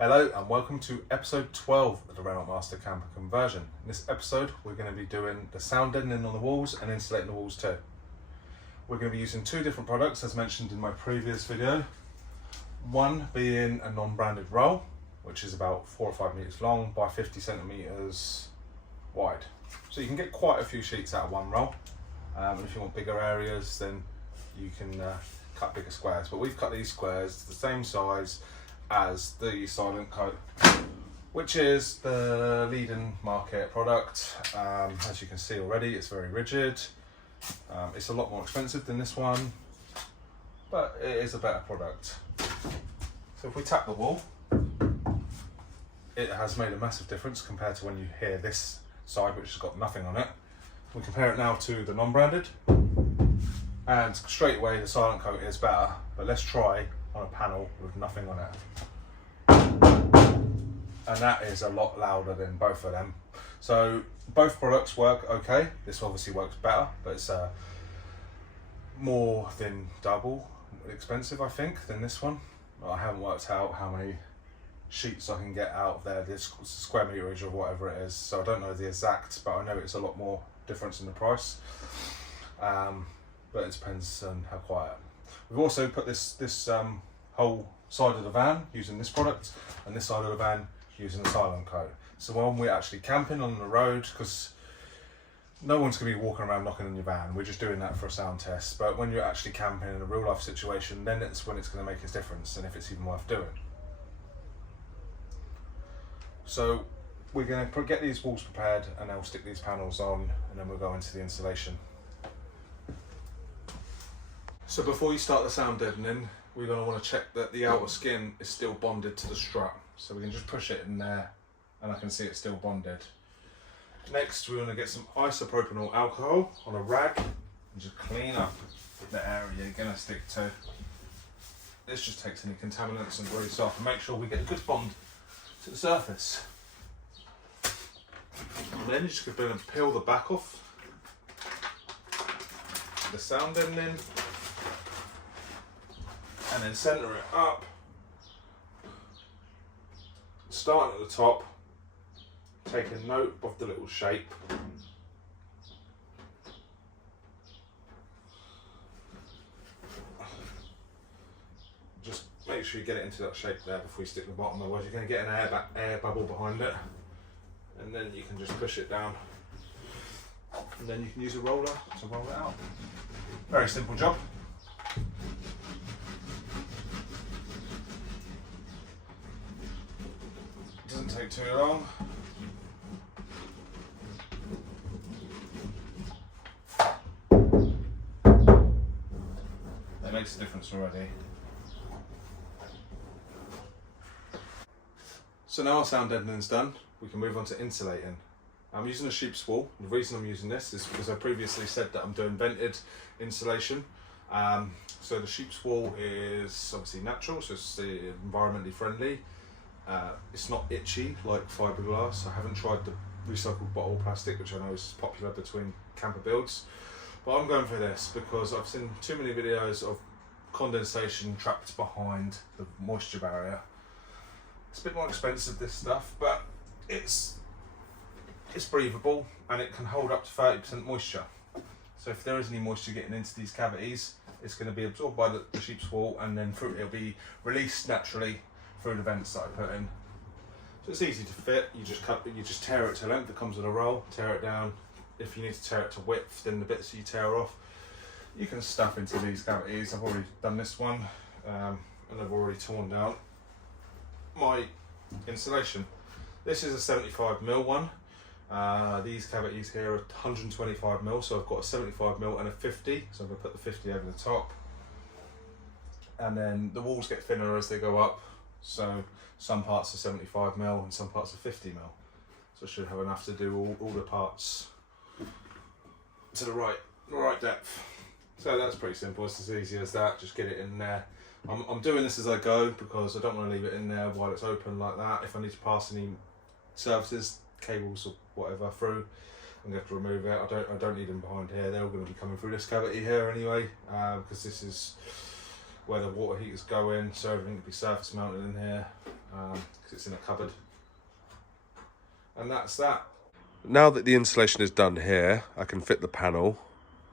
Hello and welcome to episode 12 of the Renault Master Camper Conversion. In this episode we're going to be doing the sound deadening on the walls and insulating the walls too. We're going to be using two different products as mentioned in my previous video. One being a non-branded roll, which is about 4 or 5 meters long by 50 centimeters wide. So you can get quite a few sheets out of one roll. And if you want bigger areas then you can cut bigger squares, but we've cut these squares the same size as the Silent Coat, which is the leading market product. As you can see already, it's very rigid. It's a lot more expensive than this one, but it is a better product. So if we tap the wall, it has made a massive difference compared to when you hear this side, which has got nothing on it. We compare it now to the non-branded, and straight away the Silent Coat is better, but let's try on a panel with nothing on it. And that is a lot louder than both of them. So both products work okay. This obviously works better, but it's more than double expensive, I think, than this one. I haven't worked out how many sheets I can get out of there, this square meterage or whatever it is. So I don't know the exact, but I know it's a lot more difference in the price. But it depends on how quiet. We've also put this whole side of the van using this product, and this side of the van using the Silent Coat. So when we're actually camping on the road, because no one's going to be walking around knocking on your van, we're just doing that for a sound test. But when you're actually camping in a real life situation, then it's when it's going to make a difference, and if it's even worth doing. So we're going to get these walls prepared, and then we'll stick these panels on, and then we'll go into the insulation. So before you start the sound deadening, we're going to want to check that the outer skin is still bonded to the strut. So we can just push it in there and I can see it's still bonded. Next we're going to get some isopropyl alcohol on a rag and just clean up the area you're going to stick to. This just takes any contaminants and grease off and make sure we get a good bond to the surface. And then you're just going to peel the back off the sound deadening, and then centre it up, starting at the top, taking note of the little shape. Just make sure you get it into that shape there before you stick the bottom, otherwise you're going to get an air bubble behind it, and then you can just push it down, and then you can use a roller to roll it out. Very simple job. Doesn't take too long. That makes a difference already. So now our sound deadening's done, we can move on to insulating. I'm using a sheep's wool. The reason I'm using this is because I previously said that I'm doing vented insulation. So the sheep's wool is obviously natural, so it's environmentally friendly. It's not itchy like fiberglass. I haven't tried the recycled bottle plastic, which I know is popular between camper builds, but I'm going for this because I've seen too many videos of condensation trapped behind the moisture barrier. It's a bit more expensive, this stuff, but it's breathable and it can hold up to 30% moisture. So if there is any moisture getting into these cavities, it's going to be absorbed by the sheep's wool, and then it'll be released naturally through the vents that I put in. So it's easy to fit. You just tear it to length. It comes with a roll. Tear it down. If you need to tear it to width, then the bits you tear off, you can stuff into these cavities. I've already done this one, and I've already torn down my insulation. This is a 75mm one. These cavities here are 125mm, so I've got a 75mm and a 50. So I'm going to put the 50 over the top, and then the walls get thinner as they go up. So some parts are 75mm and some parts are 50mm. So I should have enough to do all the parts to the right depth. So that's pretty simple. It's as easy as that. Just get it in there. I'm doing this as I go because I don't want to leave it in there while it's open like that. If I need to pass any services, cables or whatever through, I'm going to have to remove it. I don't need them behind here. They're all going to be coming through this cavity here anyway, because this is where the water heaters go in, so everything can be surface mounted in here. because it's in a cupboard. And that's that. Now that the insulation is done here, I can fit the panel.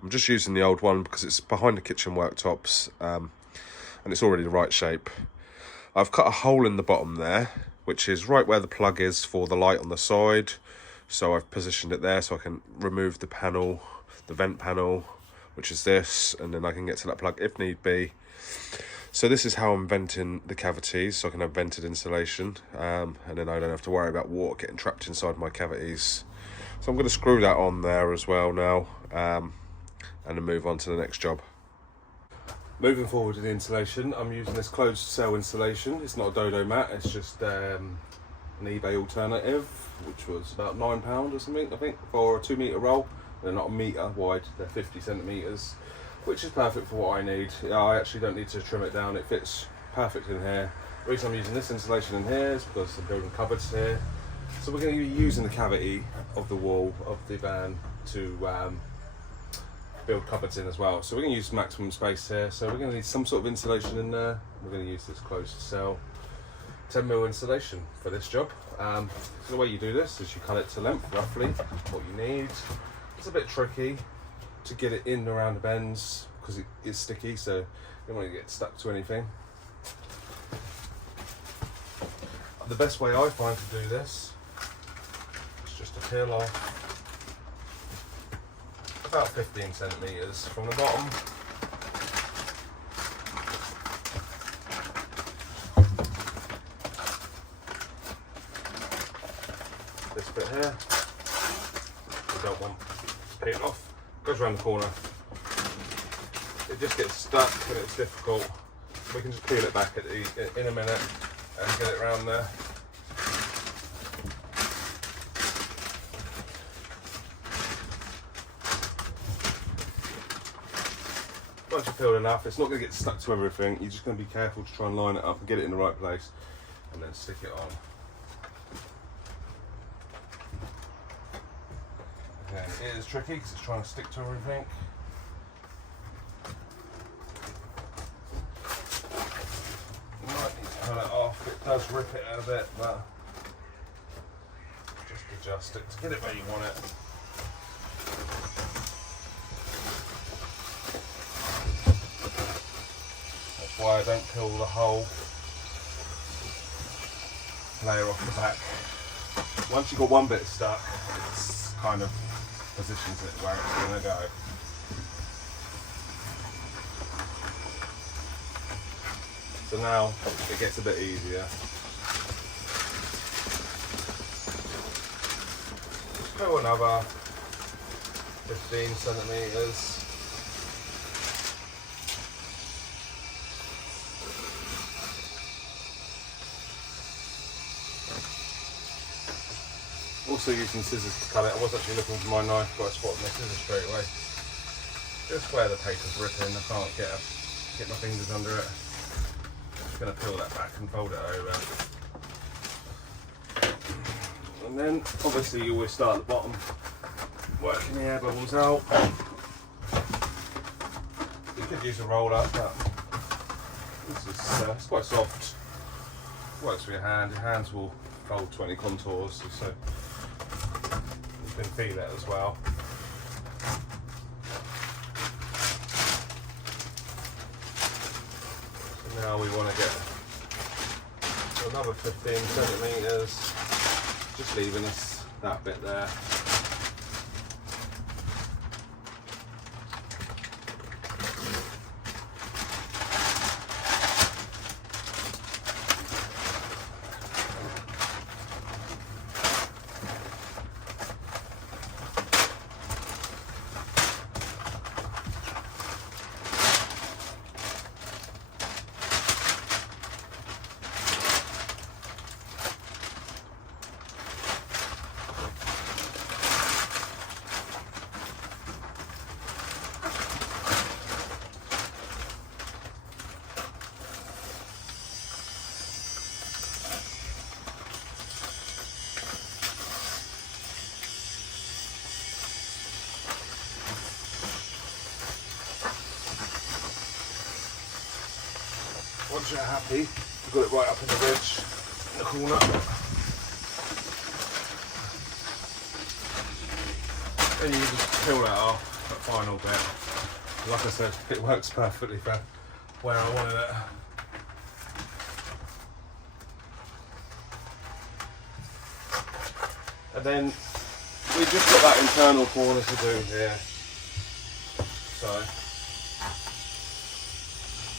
I'm just using the old one because it's behind the kitchen worktops, and it's already the right shape. I've cut a hole in the bottom there, which is right where the plug is for the light on the side. So I've positioned it there so I can remove the panel, the vent panel, which is this, and then I can get to that plug if need be. So this is how I'm venting the cavities, so I can have vented insulation, and then I don't have to worry about water getting trapped inside my cavities. So I'm going to screw that on there as well now, and then move on to the next job. Moving forward to the insulation, I'm using this closed cell insulation. It's not a dodo mat, it's just an eBay alternative, which was about £9 or something, I think, for a 2 metre roll. They're not a metre wide, they're 50 centimetres, which is perfect for what I need. I actually don't need to trim it down, it fits perfect in here. The reason I'm using this insulation in here is because I'm building cupboards here. So we're going to be using the cavity of the wall of the van to build cupboards in as well. So we're going to use maximum space here. So we're going to need some sort of insulation in there. We're going to use this closed cell 10mm insulation for this job. So the way you do this is you cut it to length roughly, what you need. It's a bit tricky to get it in around the bends because it is sticky, so you don't want to get stuck to anything. The best way I find to do this is just to peel off about 15 centimetres from the bottom. This bit here, we don't want to peel off, goes around the corner. It just gets stuck and it's difficult. We can just peel it back in a minute and get it around there. Once you've peeled enough, it's not going to get stuck to everything. You're just going to be careful to try and line it up and get it in the right place and then stick it on. Again, it is tricky because it's trying to stick to everything. You might need to pull it off. It does rip it a bit, but just adjust it to get it where you want it. That's why I don't peel the whole layer off the back. Once you've got one bit stuck, it's kind of positions it where it's going to go. So now it gets a bit easier. Just go another 15 centimetres. Also using scissors to cut it. I was actually looking for my knife, but I spotted my scissors straight away. Just where the paper's ripping, I can't get my fingers under it. I'm just going to peel that back and fold it over. And then, obviously, you always start at the bottom, working the air bubbles out. You could use a roller, but this is it's quite soft. Works for your hand. Your hands will fold 20 contours, so you can feel it as well. So now we want to get another 15 centimetres, just leaving us that bit there. Once you're happy, you've got it right up in the ridge, corner. Then you just peel that off, that final bit. Like I said, it works perfectly for where I wanted it. And then we just got that internal corner to do here. So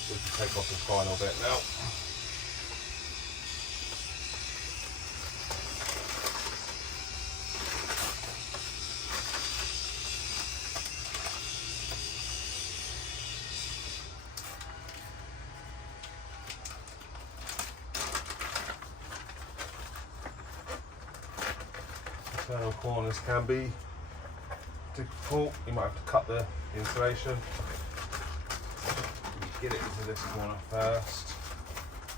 we can take off the final bit now. Internal corners can be difficult. You might have to cut the insulation. Get it into this corner first.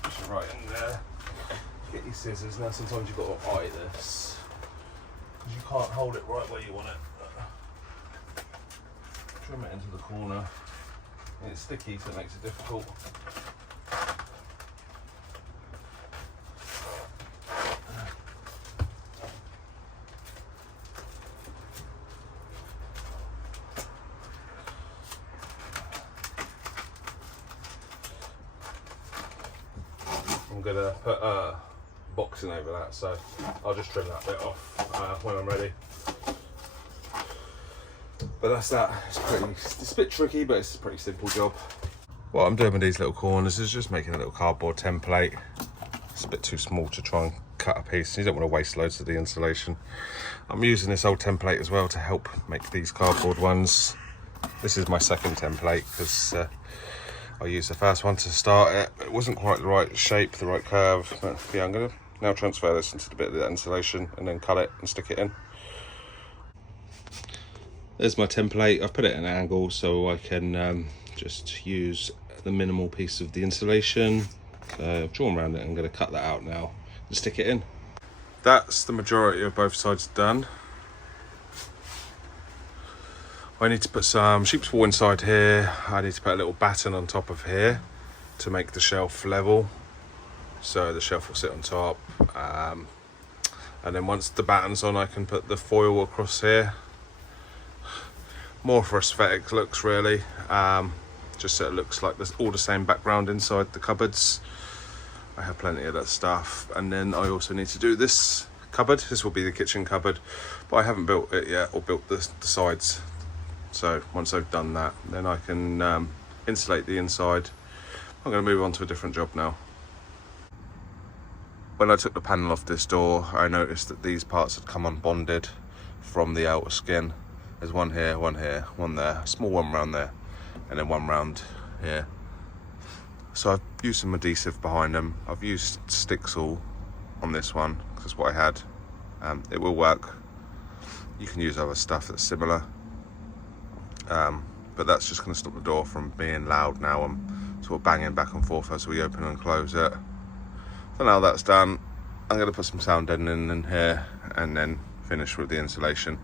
Push it right in there. Get your scissors. Now sometimes you've got to eye this because you can't hold it right where you want it. Trim it into the corner. And it's sticky, so it makes it difficult. I'm going to put boxing over that, so I'll just trim that bit off when I'm ready. But that's that. It's a bit tricky, but it's a pretty simple job. What I'm doing with these little corners is just making a little cardboard template. It's a bit too small to try and cut a piece. You don't want to waste loads of the insulation. I'm using this old template as well to help make these cardboard ones. This is my second template because I used the first one to start it. It wasn't quite the right shape, the right curve. But yeah, I'm going to now transfer this into a bit of the insulation and then cut it and stick it in. There's my template. I've put it at an angle so I can just use the minimal piece of the insulation. So I've drawn around it. I'm going to cut that out now and stick it in. That's the majority of both sides done. I need to put some sheep's wool inside here. I need to put a little batten on top of here to make the shelf level. So the shelf will sit on top. And then once the batten's on, I can put the foil across here. More for aesthetic looks really. Just so it looks like there's all the same background inside the cupboards. I have plenty of that stuff. And then I also need to do this cupboard. This will be the kitchen cupboard, but I haven't built it yet or built the sides. So once I've done that, then I can insulate the inside. I'm going to move on to a different job now. When I took the panel off this door, I noticed that these parts had come unbonded from the outer skin. There's one here, one there, a small one round there, and then one round here. So I've used some adhesive behind them. I've used Stix on this one, because that's what I had. It will work. You can use other stuff that's similar. But that's just going to stop the door from being loud now and sort of banging back and forth as we open and close it. So now that's done, I'm going to put some sound deadening in here and then finish with the insulation.